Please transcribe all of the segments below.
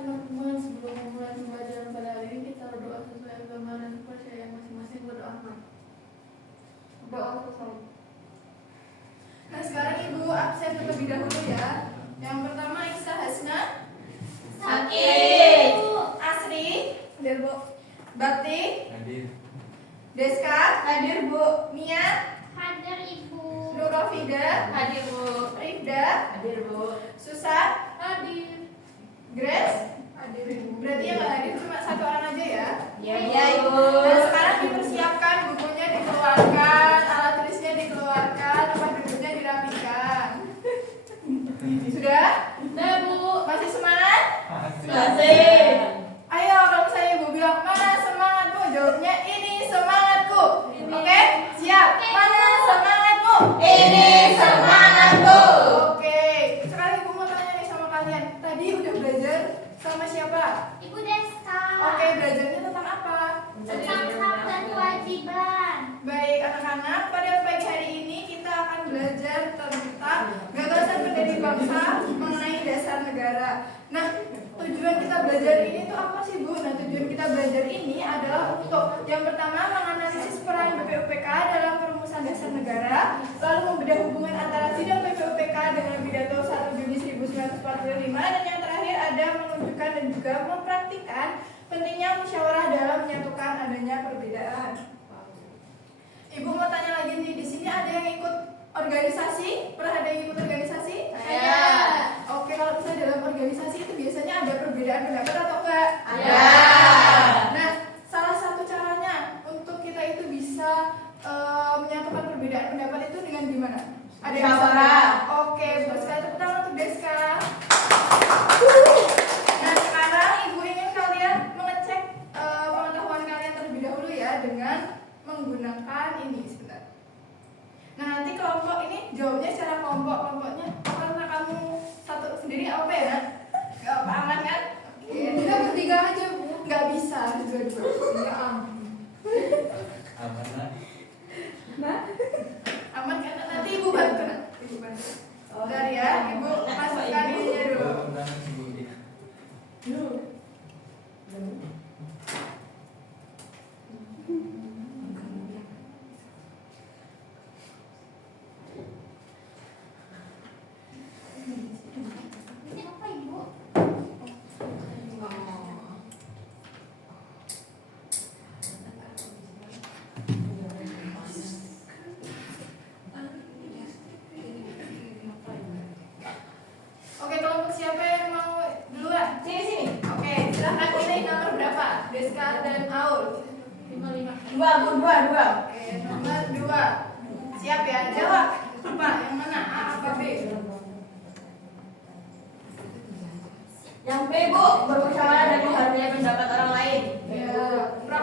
teman-teman, sebelum memulai pembelajaran pada hari ini kita berdoa sesuai agama dan kepercayaan masing-masing. Berdoa. Doa selesai. Nah sekarang ibu absen terlebih dahulu ya. Yang pertama Iksa Hasna. Sakit. Asri. Hadir bu. Bakti. Hadir. Deska. Hadir bu. Mia. Hadir ibu. Nurofida. Hadir bu. Rifda. Hadir bu. Susan. Hadir. Grace. Hadir ibu. Berarti yang nggak hadir cuma satu orang aja ya. Iya ibu. Dan sekarang dipersiapkan, bukunya dikeluarkan, alat tulisnya dikeluarkan, tempat duduknya dirapikan. Sudah? Nah bu. Masih semangat? Masih. Ayo kalau saya ibu bilang mana semangatmu, jawabnya ini semangatku. Oke? Siap? Mana semangatmu? Ini semangatku. Oke. Sekarang ibu mau tanya nih sama kalian. Tadi udah belajar sama siapa? Ibu Deska. Oke, belajarnya tentang apa? Tentang hak dan kewajiban. Baik anak-anak, pada pagi hari ini kita akan belajar tentang gagasan pendiri bangsa mengenai dasar negara. Nah, tujuan kita belajar ini tuh apa sih Bu? Nah, tujuan kita belajar ini adalah untuk yang pertama menganalisis peran BPUPK dalam perumusan dasar negara, lalu membedah hubungan antara sidang BPUPK dengan pidato 1 Juni 1945, dan yang terakhir ada menunjukkan dan juga mempraktikkan pentingnya musyawarah dalam menyatukan adanya perbedaan. Ibu mau tanya lagi nih, di sini ada yang ikut organisasi? Pernah ada yang ikut organisasi? Ada. Oke, kalau misalnya dalam organisasi itu biasanya ada perbedaan pendapat atau enggak? Ada. Nah, salah satu caranya untuk kita itu bisa menyatukan perbedaan pendapat itu dengan gimana? Ada yang Musyawarah. Oke, buat sekali tepuk tangan untuk Deska. Nah, sekarang ibu ingin kalian mengecek pengetahuan kalian terlebih dahulu ya dengan menggunakan ini sebentar. Nah, nanti kelompok ini jawabnya secara kelompoknya karena kamu satu sendiri apa ya? Gak apa aman kan? Oke, kita bertiga aja Bu. Nggak bisa harus dua-dua. Ya ampun. Aman lah. Nah, aman kan? Nanti ibu bantu nak. Ibu bantu. Bentar ya, ibu masukkan ininya dulu. Ini apa ibu? Oke, kelompok siapa yang mau duluan? Sini. Oke, silahkan pilih nomor berapa? Deska dan Aul. 55. Dua. Oke, nomor 2. Siap ya? Jawab. Apa? Yang mana? A apa B? Yang B bu, bermusyawarah dan menghargai pendapat orang lain. Ya, pra.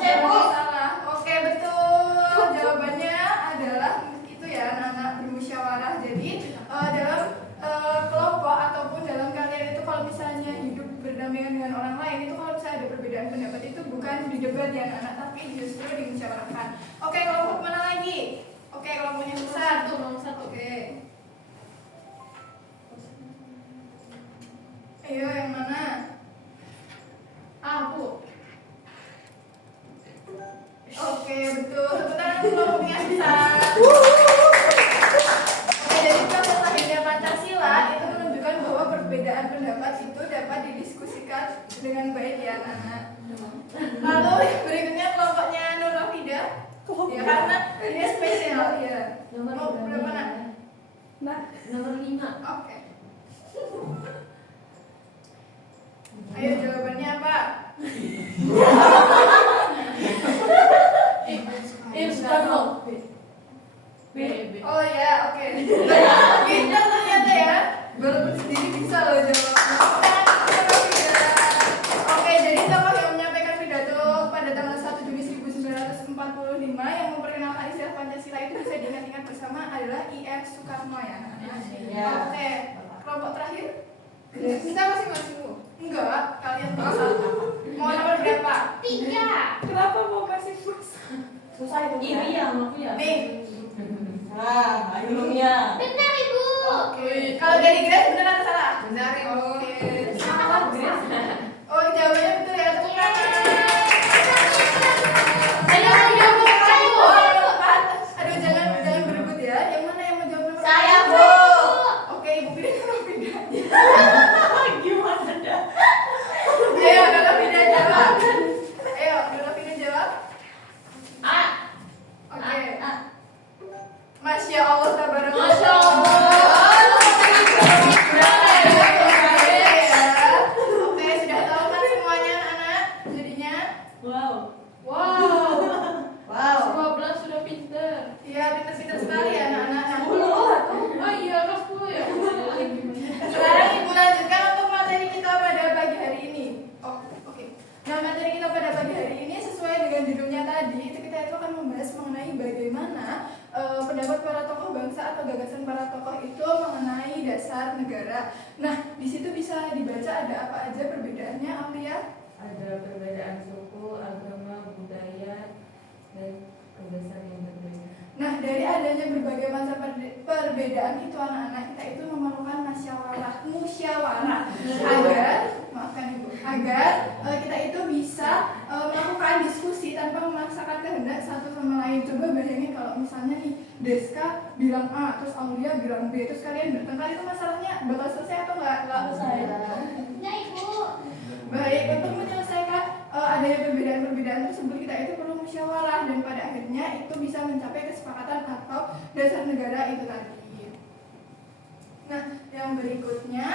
Cek, Bu. Salah. Oke, betul. Jawabannya adalah itu ya, anak-anak bermusyawarah. Jadi dalam kelompok ataupun dalam kalian itu kalau misalnya hidup berdampingan dengan orang lain itu kalau misalnya ada perbedaan pendapat itu bukan didebat ya anak-anak, tapi justru dimusyawarahkan. Oke, kelompok mana lagi? Oke, kelompoknya besar. Nomor 1. Oke. Ayo, yang mana? A bu. Oke, betul. Tepuk tangan untuk kelompoknya besar. Oke, jadi proses lahirnya Pancasila itu menunjukkan bahwa perbedaan pendapat itu dapat didiskusikan dengan baik ya anak-anak. Lalu berikutnya kelompoknya Nurofida. Ya karena ini spesial ya. Mau berapa nak? Nomor 5. Oke. Ayo jawabannya apa? Soekarno. B. Oh ya, oke. Pintar ternyata ya. Walaupun sendiri bisa loh jawabnya. Oke, jadi tokoh yang menyampaikan pidato pada tanggal 1 Juni 1945 yang memperkenalkan istilah Pancasila itu bisa diingat-ingat bersama adalah I.R. Soekarno ya. Ya. Oke, kelompok terakhir. Kita masing-masing Bu? Enggak, kalian bisa. Mau nomor berapa? 3. Kenapa mau kasih plus? Susah itu. Ini ya, aku ya. Nih. Ayo ya. Benar ibu. Oke. Kalau dari Grace benar atau salah? Benar, Ibu. Oke. Salah, Grace. dengan judulnya tadi, itu kita itu akan membahas mengenai bagaimana pendapat para tokoh bangsa atau gagasan para tokoh itu mengenai dasar negara. Nah, di situ bisa dibaca ada apa aja perbedaannya, Aulia? Ada perbedaan suku, agama, budaya, dan kebiasaan yang berbeda. Nah, dari adanya berbagai macam perbedaan itu anak-anak kita itu memerlukan musyawarah agar, maafkan Ibu, agar kita itu bisa melakukan diskusi tanpa memaksakan kehendak satu sama lain. Coba bayangin kalau misalnya nih Deska bilang A, terus Aulia bilang B, terus kalian bertengkar, itu masalahnya bakal selesai atau nggak selesai? Ya Ibu. Baik, untuk menyelesaikan adanya perbedaan-perbedaan tersebut kita itu perlu musyawarah dan pada akhirnya itu bisa mencapai kesepakatan atau dasar negara itu tadi. Nah, yang berikutnya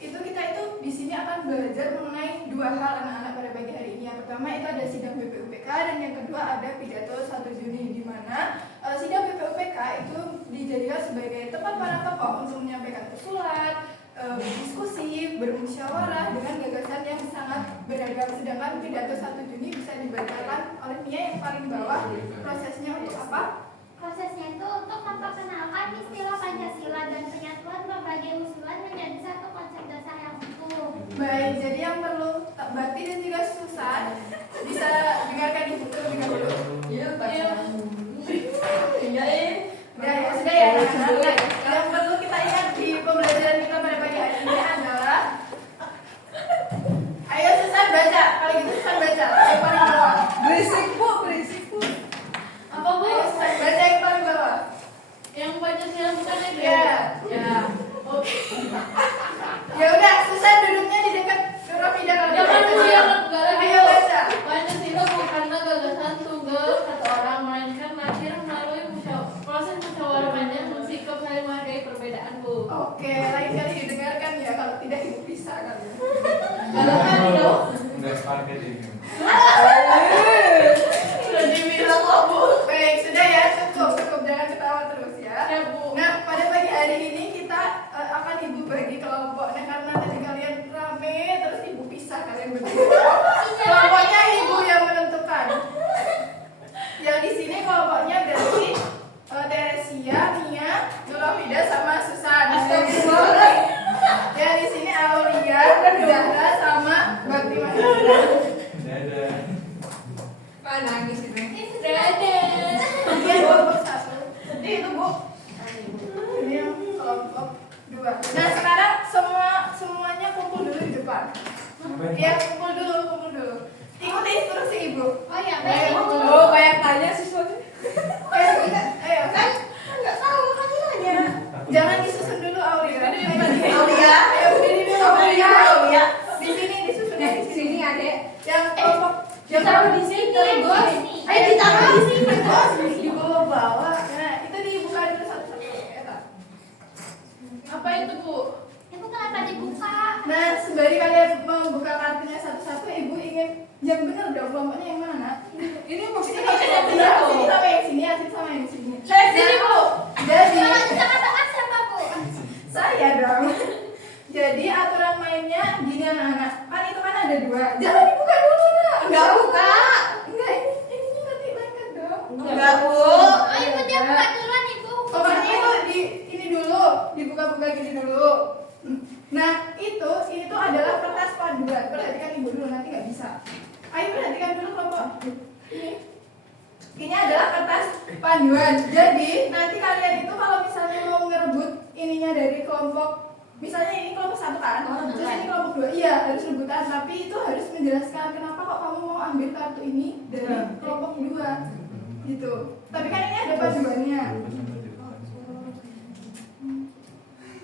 itu kita itu di sini akan belajar mengenai dua hal anak-anak pada pagi hari ini. Yang pertama itu ada sidang BPUPK dan yang kedua ada pidato 1 Juni di mana sidang BPUPK itu dijadikan sebagai tempat para tokoh untuk menyampaikan usulan, berdiskusi, bermusyawarah dengan gagasan yang sangat beragam. Sedangkan pidato 1 Juni bisa dibacakan oleh Mia yang paling bawah. Prosesnya untuk apa? Prosesnya itu untuk memperkenalkan istilah Pancasila dan penyatuan berbagai usulan menjadi satu konsep dasar yang utuh. Baik, jadi yang perlu Bakti dan juga Susan bisa dengarkan Ibu terlebih dahulu. Iya, Iya. Iya, Ya, sudah ya. Nah, yang perlu kita ingat di pembelajaran kita pada pagi hari ini adalah ayo Susan baca, paling gitu Susan baca yang paling bawah. berisik bu. Apa Bu? Ayo Susan baca yang paling bawah. Yang Pancasila bukan itu? Ya. Ya. Oke. Ya udah, Susan duduknya di dekat Rafida kalau Jangan Bu, baca. yang negara Ayo baca. Pancasila bukanlah gagasan tunggal satu orang, melainkan lahir melalui proses musyawarah panjang bersikap saling menghargai perbedaan Bu. Oke, lain kali didengarkan ya, kalau tidak Ibu bisa kali ya. Kalau kan itu Nggak sepaket ini. sudah dibilang kok Bu. Baik, sudah ya, cukup jangan ketawa terus ya. Ya Bu. Nah, pada pagi hari ini kita akan Ibu bagi kelompok. Nah, karena tadi kalian rame, terus Ibu pisah kalian berdua. Kelompoknya Ibu yang menentukan. Yang di sini kelompoknya berarti Teresia, Mia, Nurafida sama Susan. Astagfirullah. Yang di sini Aulia, Zahra sama Bakti Mahendra. Dadah. Kan nangis itu. Dadah. Dia kelompok 1. Sedih itu Bu. Ini yang kelompok 2. Nah, sekarang semuanya kumpul dulu di depan. Iya, kumpul dulu. Ikuti instruksi Ibu. Oh ya, baik. Oh, kayak tanya sesuatu. Ayo. Kan nggak tahu kan nanya. Jangan disusun dulu Aulia. Aulia. Ayo berdiri dulu Aulia. Di sini disusunnya di sini. Sini adek. Yang kelompok yang Taruh di sini bos. Ayo ditaruh di sini bos. di bawah. Nah, itu dibuka dulu satu-satu. Apa itu Bu? Ibu kenapa dibuka? Nah, sembari kalian membuka kartunya satu-satu, Ibu ingin yang benar dong kelompoknya yang mana, Nak? Ini Sini maksudnya sama yang sini, Asin sama yang sini. Saya sini bu. Jadi, Tengah-tengah siapa Bu? saya dong. Jadi aturan mainnya gini anak-anak. Kan itu kan ada 2. Jangan dibuka dulu, Nak. Enggak buka. Enggak, ininya nanti lengket dong. Enggak bu. Ayo Bu, dia buka duluan Ibu. Pokoknya itu ini dulu, dibuka-buka gini dulu. Nah, ini tuh adalah kertas panduan. Perhatikan Ibu dulu, nanti nggak bisa. Ayo perhatikan dulu kelompok. Ini adalah kertas panduan. Jadi nanti kalian itu kalau misalnya mau ngerebut ininya dari kelompok, misalnya ini kelompok 1 kan, terus ini kelompok 2, iya harus rebutan. Tapi itu harus menjelaskan kenapa kok kamu mau ambil kartu ini dari kelompok 2, gitu. Tapi kan ini ada panduannya.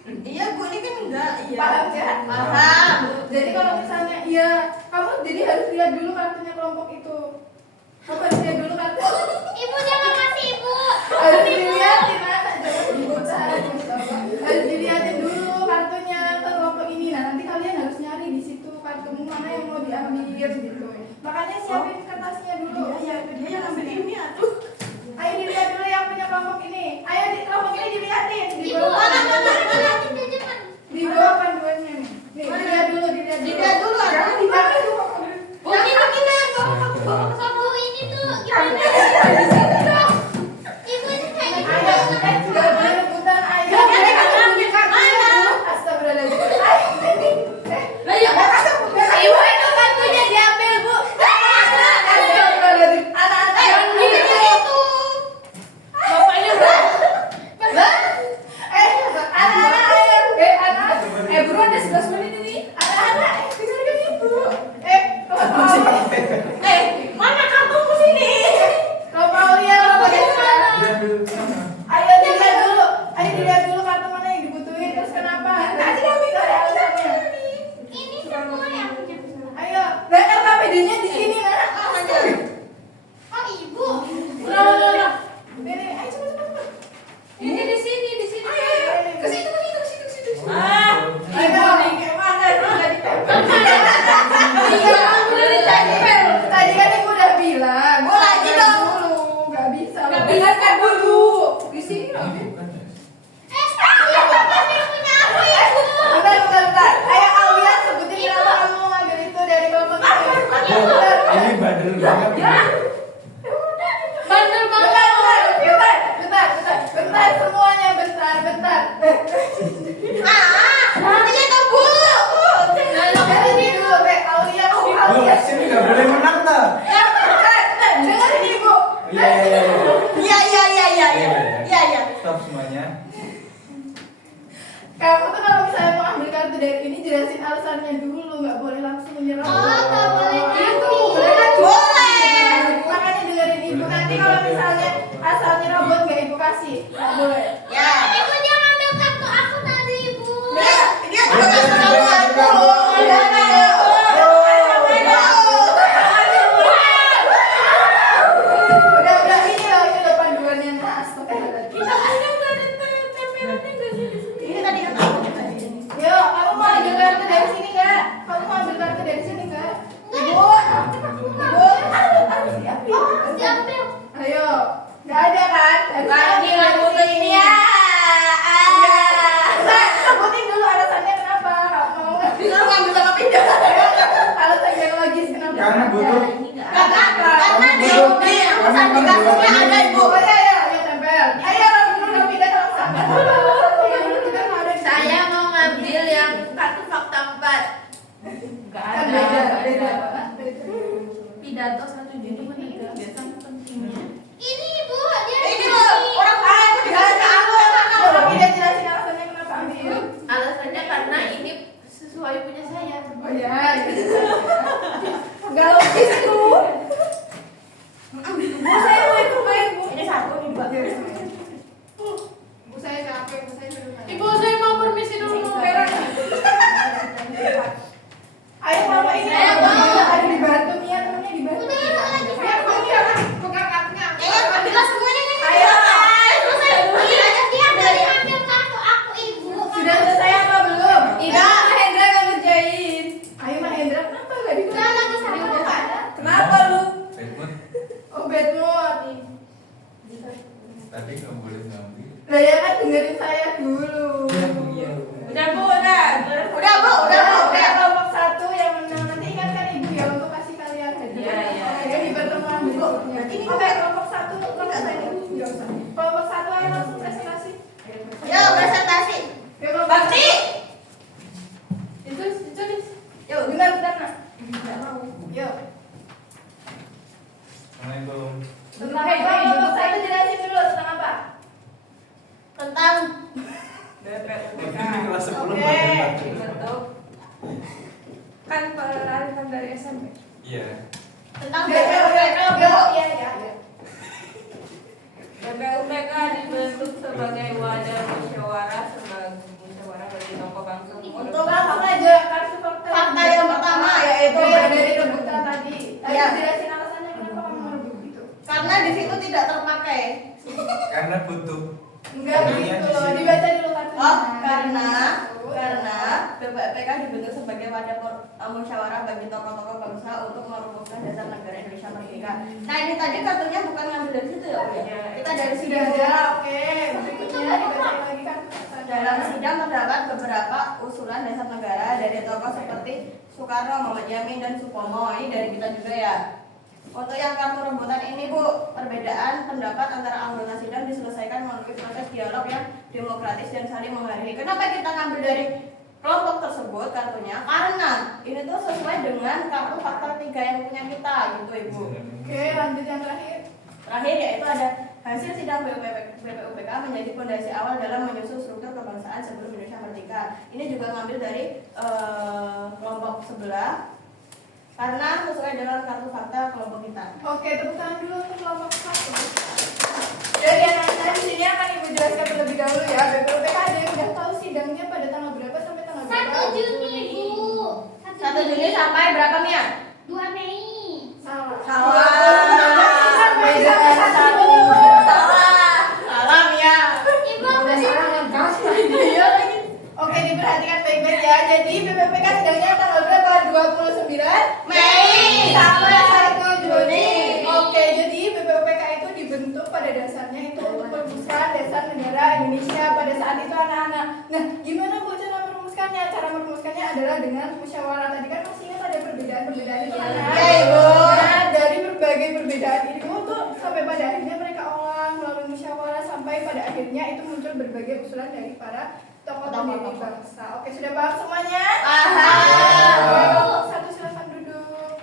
Iya bu, ini kan enggak. Iya. Paham ya? Paham. Jadi kalau misalnya iya, kamu jadi harus lihat dulu kartunya kelompok itu. Kamu harus lihat dulu kartu. Ibu jangan kasih Ibu. Harus dilihatin, Nak. Jangan dibaca. Harus dilihatin dulu kartunya ke kelompok ini. Nah, nanti kalian harus nyari di situ kartumu mana yang mau diambil gitu. Makanya siapin kertasnya dulu. Iya, dia yang ambil ini atuh. Ayo dilihat dulu yang punya kelompok ini. Ayo di kelompok ini dilihatin. Di Ibu, bawah mana panduannya. jangan. Di bawah panduannya nih. Nih, dilihat dulu. Dilihat dulu, Jangan ada. dipakai dulu. Bu, ini Jangan. kita bawa ke Ya. Bener Bentar, banget. bentar, semuanya bentar. Nantinya tuh Bu. Dengar ini dulu, Be. Aulia. Lu sini nggak boleh menang dah. Dengar ini, Bu. Iya. Stop semuanya. Kamu tuh kalau misalnya mau ambil kartu dari ini jelasin alasannya dulu, nggak boleh langsung menyerah. Nggak boleh Itu nanti. mereka boleh. Makanya dengerin ibu. Nanti kalau misalnya asal nyerobot nggak ibu kasih, nggak boleh. Ibu dia ngambil kartu aku tadi, Ibu. Dia udah kasih sama aku. Udah ini loh panduannya Mas. Kita punya udah ada tempelannya nggak sih di sini? Ini tadi kan aku tadi. Yuk, kamu mau ambil kartu dari sini nggak? Kamu mau ambil kartu dari sini nggak? Ibu, siap. Diambil. Ayo, nggak ada kan? Lagi lagu ini ya. Sebutin dulu alasannya kenapa kamu mau ngambil sama pindah. Alasan yang logis kenapa? Karena butuh. Karena di urusan di kasusnya ada ibu. Oh iya, tempel. Ayo langsung pindah kalau sama. Saya mau ngambil yang kartu fakta 4. Nggak Kan ada. beda. Pidato 1 Juni menegaskan pentingnya. Ini Ibu, dia Ini loh, orang lain kalau tidak jelasin alasannya kenapa ambil. alasannya karena ini sesuai punya saya. Oh iya. Enggak logis itu. Bu saya mau ikut main, Bu. Ini satu, ini dua. Bu saya capek, Bu saya sudah. Ibu, saya mau permisi dulu mau berak. Ayo mama ini Ayo, mau. ada di Batu Mia, temennya di Batu. Udah, lagi Biar fokus. dia pegang kartunya. Ayo, ambillah semuanya nih. Ayo. Selesai. Dia dari ambil kartu aku, Ibu. Sudah selesai apa belum? Tidak. Mahendra nggak ngerjain. Ayo Mahendra, kenapa nggak di Udah, lagi sama. Kenapa lu? Edmund, Oh bad mood. tadi nggak boleh ngambil. Lah ya kan dengerin saya dulu. Iya. Udah Bu, udah. Udah kelompok satu yang menang nanti ingatkan ibu ya untuk kasih kalian hadiah. Iya. Jadi pertemuan berikutnya. Ini udah kelompok satu nggak usah ini. Nggak usah. Kelompok satu ayo langsung presentasi. Yo, presentasi. Yuk kelompok Bakti. Itu nih. Yuk dengar nak. Yuk. Assalamualaikum. Tentang apa? Kelompok satu jelasin dulu tentang apa? Tentang BPUPK. Ini kelas 10 Oke. bagian Dibentuk kan penarikan dari SMP. Iya. tentang BPUPK. Iya. BPUPK dibentuk sebagai wadah musyawarah bagi tokoh bangsa. Untuk langsung aja kartu Fakta yang pertama, yaitu dari rebutan tadi. Ayo Iya. jelasin alasannya kenapa kamu mau rebut itu. karena di situ tidak terpakai. Karena butuh. Enggak gitu loh, dibaca dulu kartunya. Oh, karena BPUPK dibentuk sebagai wadah musyawarah bagi tokoh-tokoh bangsa untuk merumuskan dasar negara Indonesia Merdeka. Nah, ini tadi kartunya bukan ngambil dari situ ya, Bu? Iya. Kita dari sini Sudah aja. ada, oke. Berikutnya dibaca lagi kartu. Dalam sidang terdapat beberapa usulan dasar negara dari tokoh seperti Soekarno, Muhammad Yamin, dan Supomo. Ini dari kita juga ya. Untuk yang kartu rebutan ini, Bu, perbedaan pendapat antara anggota sidang diselesaikan melalui proses dialog yang demokratis dan saling menghargai. Kenapa kita ngambil dari kelompok tersebut kartunya? Karena ini tuh sesuai dengan kartu fakta 3 yang punya kita, gitu Ibu. Oke, lanjut yang terakhir. Terakhir yaitu ada hasil sidang BPUPK menjadi fondasi awal dalam menyusun struktur kebangsaan sebelum Indonesia merdeka. Ini juga ngambil dari kelompok sebelah karena sesuai dengan kartu fakta kelompok kita. Oke, tepuk tangan dulu untuk kelompok satu. Jadi anak-anak di sini akan ibu jelaskan terlebih dahulu ya. BPUPK ada yang udah tahu sidangnya pada tanggal berapa sampai tanggal berapa? 1 Juni, Bu. 1 Juni sampai berapa, Mia? 2 Mei. Salah. Salah. Beda satu. Salah. Salah, Mia. Ibu Udah salah ngegas dia lagi. Oke, diperhatikan baik-baik ya. Jadi BPUPK sidangnya tanggal berapa? 29 Mei sampai 1 Juni. Juni. Oke, jadi BPUPK itu dibentuk pada dasarnya itu untuk merumuskan dasar negara Indonesia pada saat itu anak-anak. Nah, gimana Bu cara merumuskannya? Cara merumuskannya adalah dengan musyawarah. Tadi kan masih ingat ada perbedaan-perbedaan itu kan? Iya, Ibu. Nah, dari usulan dari para tokoh pendiri bangsa. Oke, sudah paham semuanya? Paham. Kelompok satu silakan duduk.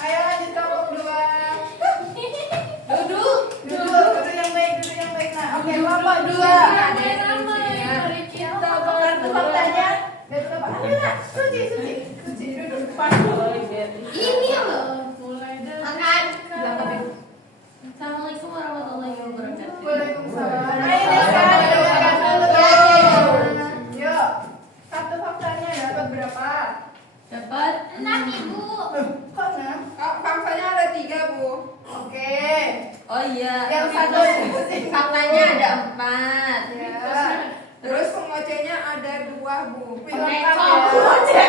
Ayo lanjut kelompok 2. Duduk yang baik, duduk yang baik. Nah, oke, kelompok 2. Kita kartu faktanya. Ayolah, Suci, duduk depan. Ini loh. Mulai dari Makan. Assalamualaikum warahmatullahi wabarakatuh. Waalaikumsalam. Ayo dengarkan dulu. Yuk, kartu faktanya dapat berapa? Dapat 6 Ibu. Kok 6? Faktanya ada 3, Bu. Oke. Oh iya. Yang satu Faktanya ada 4. ya. Terus pengocehnya ada 2, Bu. Lengkap ya.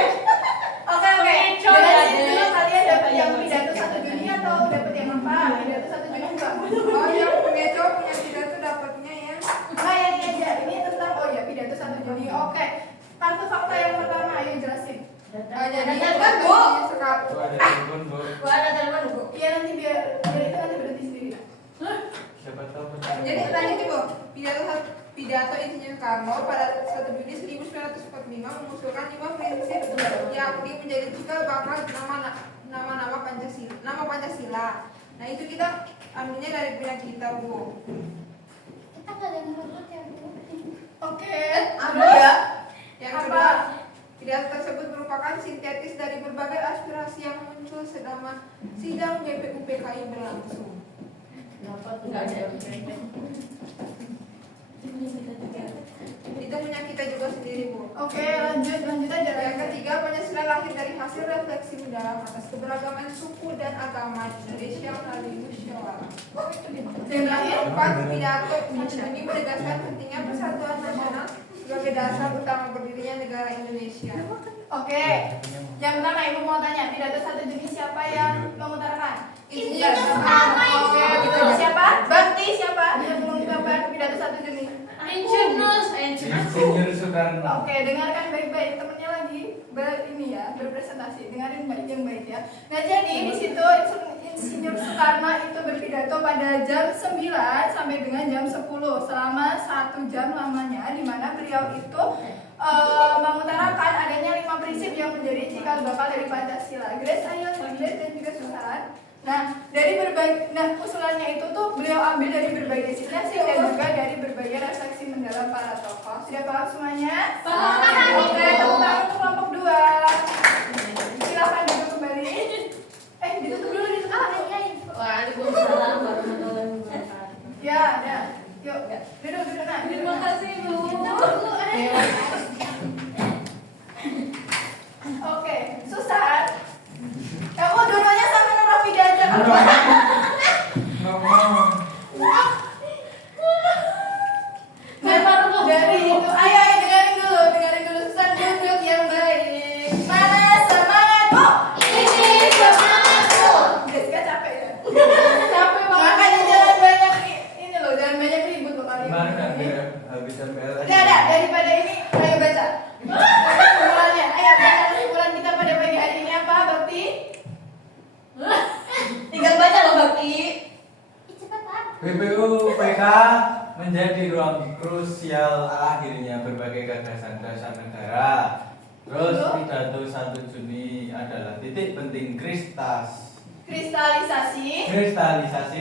Oke. Pengecoh Dari ya, situ Dek. kalian dapat yang pidato 1 Juni atau dapat yang apa? Pidato 1 Juni enggak? Oh, yang pengecoh punya pidato dapatnya ya. Nah, yang ini aja. Ini tentang pidato 1 Juni. Oke. Kartu fakta yang pertama, ayo jelasin. Jadi telepon, Bu. sekarang Tuh ada telepon, Bu. Gua ada telepon, Bu. Iya, nanti biar itu nanti berhenti sendiri. Siapa tahu jadi lanjut Bu. Pidato Insinyur Soekarno pada 1 Juni 1945 mengusulkan 5 prinsip yakni menjadi cikal bakal nama Pancasila. Nah, itu kita ambilnya dari punya kita, Bu. Kita enggak ada ngerubut ya, Bu. Oke. Ada ya? Yang Apa? kedua, pidato tersebut merupakan sintetis dari berbagai aspirasi yang muncul selama sidang BPUPKI berlangsung. dapat enggak ada. Itu punya kita juga sendiri, Bu. Oke, lanjut aja. Yang ketiga, Pancasila lahir dari hasil refleksi mendalam atas keberagaman suku dan agama di Indonesia melalui musyawarah. Yang terakhir, Keempat, pidato ini menegaskan pentingnya persatuan nasional sebagai dasar utama berdirinya negara Indonesia. oke. Yang pertama, Ibu mau tanya, pidato 1 Juni siapa yang mengutarakan? Insinyur Soekarno. Oke, Soekarno. pidato siapa? Bakti siapa yang mengungkapkan pidato 1 Juni? Insinyur Soekarno. Oke, dengarkan baik-baik. Temennya lagi berpresentasi. Dengarin baik ya. Nah, jadi di situ Insinyur Soekarno itu berpidato pada jam 9 sampai dengan jam 10 selama 1 jam lamanya, di mana beliau itu mengutarakan adanya 5 prinsip yang menjadi cikal bakal dari Pancasila. Grace, ayo Grace dan juga Susan. Nah, usulannya itu tuh beliau ambil dari berbagai situasi dan juga dari berbagai refleksi mendalam para tokoh. Sudah paham semuanya? Paham. Oke, tepuk tangan untuk kelompok 2. Silakan duduk kembali. Ditutup dulu, Waalaikumsalam warahmatullahi wabarakatuh. Ya. Yuk, duduk. Nah, Terima kasih, Bu. Oke, Susan. Kamu dulunya sama naruh pidato. Ngomong. Dari itu, ayo dengerin dulu Susan, duduk yang baik. Mana semangatmu? Ini semangatku. Jessica capek ya? Capek banget. Makanya jangan banyak ribut loh kali Gimana kan ini. ya? Habis sampai Udah ada, daripada ini, ayo baca. Kesimpulannya, ayo baca kesimpulan kita pada pagi hari ini apa, Bakti? Tinggal baca loh, Bakti. Cepetan. BPUPK menjadi ruang krusial akhirnya berbagai gagasan-gagasan negara. Terus pidato 1 Juni adalah titik penting kristalisasi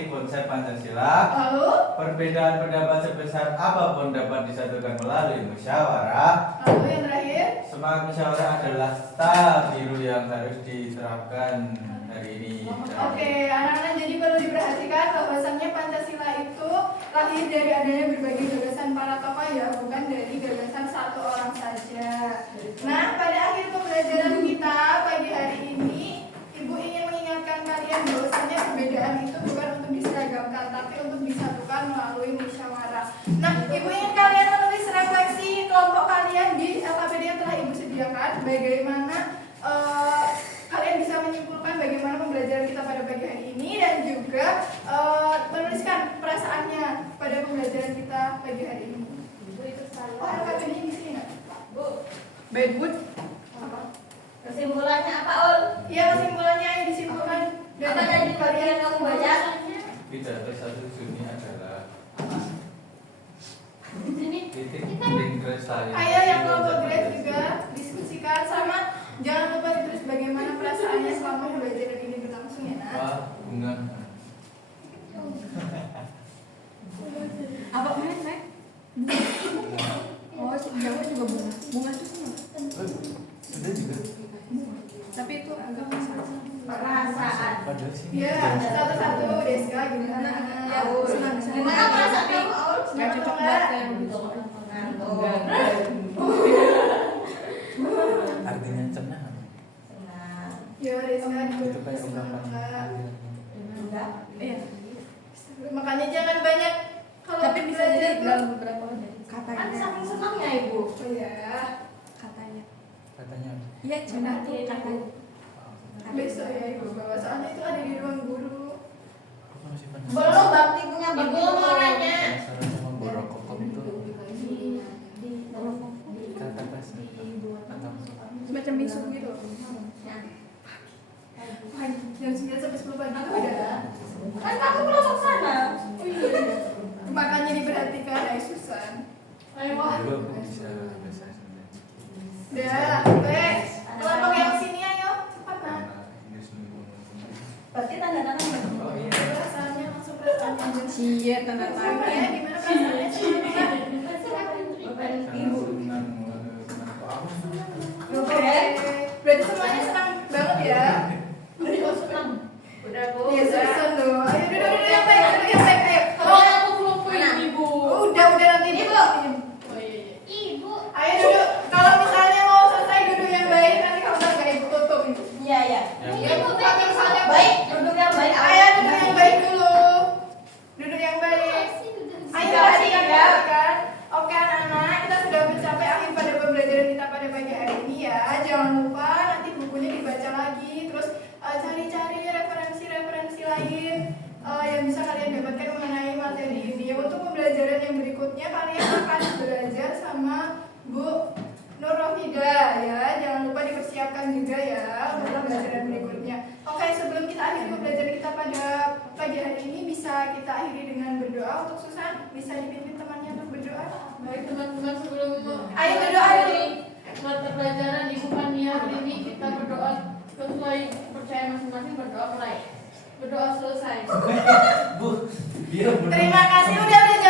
konsep Pancasila. Lalu, Perbedaan pendapat sebesar apapun dapat disatukan melalui musyawarah. yang terakhir. Semangat musyawarah adalah staf biru yang harus diterapkan hari ini. Oke, anak-anak, jadi perlu diperhatikan bahwasannya Pancasila itu lahir dari adanya berbagai gagasan para tokoh ya, bukan dari gagasan satu orang saja. Nah, pada akhir pembelajaran kita pagi hari ini, Ibu ingin mengingatkan kalian bahwasannya perbedaan itu bukan untuk diseragamkan, tapi untuk disatukan melalui musyawarah. Nah, Ibu ingin kalian menulis refleksi kelompok kalian di LKPD yang telah Ibu sediakan, bagaimana kalian bisa menyimpulkan bagaimana pembelajaran kita pada pagi hari ini, dan juga menuliskan perasaannya pada pembelajaran kita pagi hari ini. Ibu ikut saya. LKPD-nya di sini nggak? Bu. Bedwood. Kesimpulannya apa, Ul? Iya, kesimpulannya yang disimpulkan Apa tadi bagian kamu baca? Pidato 1 Juni adalah grade saya. Ayo yang kelompok grade juga diskusikan sama jangan lupa ditulis bagaimana perasaannya selama pembelajaran ini berlangsung ya Nak. Wah, bunga. Apa Mek? Oh, Jawa juga bunga. Bunga itu semua. Sudah juga. Tapi itu agak kasar. Perasaan. Padahal sih. Iya, satu-satu Deska gimana? Ya, Bu. Senang. Gimana perasaan kamu? Aul? Nggak cocok banget kayak begitu. Artinya cenah. Senang. Ya, Deska juga Itu kayak senang, ungkapan. Kak. Enggak. Iya. Makanya jangan banyak kalau Tapi bisa belajar jadi tuh- dalam beberapa Kan katanya. saking senangnya Ibu. Oh iya. Katanya. Katanya. Iya, cuma tuh katanya. Besok ya Ibu bawa soalnya itu ada di ruang guru. Aku masih penasaran. Belum bakti punya Ibu mau nanya. Penasaran sama borokokok itu. Kata bahasa. Semacam bisu gitu. Wah, jam 9 sampai 10 pagi itu udah. Kan kamu belum ke sana. Oh iya. Makanya diperhatikan Susan. Ayo wah. Dulu aku bisa bahasa Sunda. Udah, Teh. Kelompok yang sini ayo. Cepat Nak. Karena Inggris dulu. Berarti tanda tangan belum? Oh iya. Perasaannya langsung perasaannya. Cie, tanda Ya, tangan. gimana perasaannya sama Kak? Ibu. Senang, senang. Aku senang. Oke. Berarti semuanya senang banget ya. Udah Bu. Iya, Susan tuh. Ayo duduk yang baik, duduk yang baik. Ayo. Oh, aku belum punya Ibu. Udah nanti Ibu. Oh iya. Ayo duduk. Kalau misalnya mau selesai duduk yang baik, nanti kalau nggak Ibu tutup. Iya, iya. Yang Kalau misalnya Baik, duduk yang baik. Ayo duduk yang baik dulu. Duduk yang baik. Ayo perhatikan ya, kan? Oke anak-anak, kita sudah mencapai akhir pada pembelajaran kita pada pagi hari ini ya. Jangan lupa nanti bukunya dibaca lagi, terus cari-cari referensi-referensi lain yang bisa kalian dapatkan mengenai materi ini. Untuk pembelajaran yang berikutnya kalian akan belajar sama Bu Nur Rohida ya. Jangan lupa dipersiapkan juga ya untuk pembelajaran berikutnya. Oke, sebelum kita akhiri pembelajaran kita pada pagi hari ini, bisa kita akhiri dengan berdoa. Untuk Susan, bisa dipimpin temannya untuk berdoa. Baik teman-teman, sebelum Ayo berdoa dulu. mata pelajaran Ibu Fania hari ini kita berdoa sesuai percaya masing-masing. Berdoa mulai. Berdoa selesai. Bu, dia benar. Terima kasih udah belajar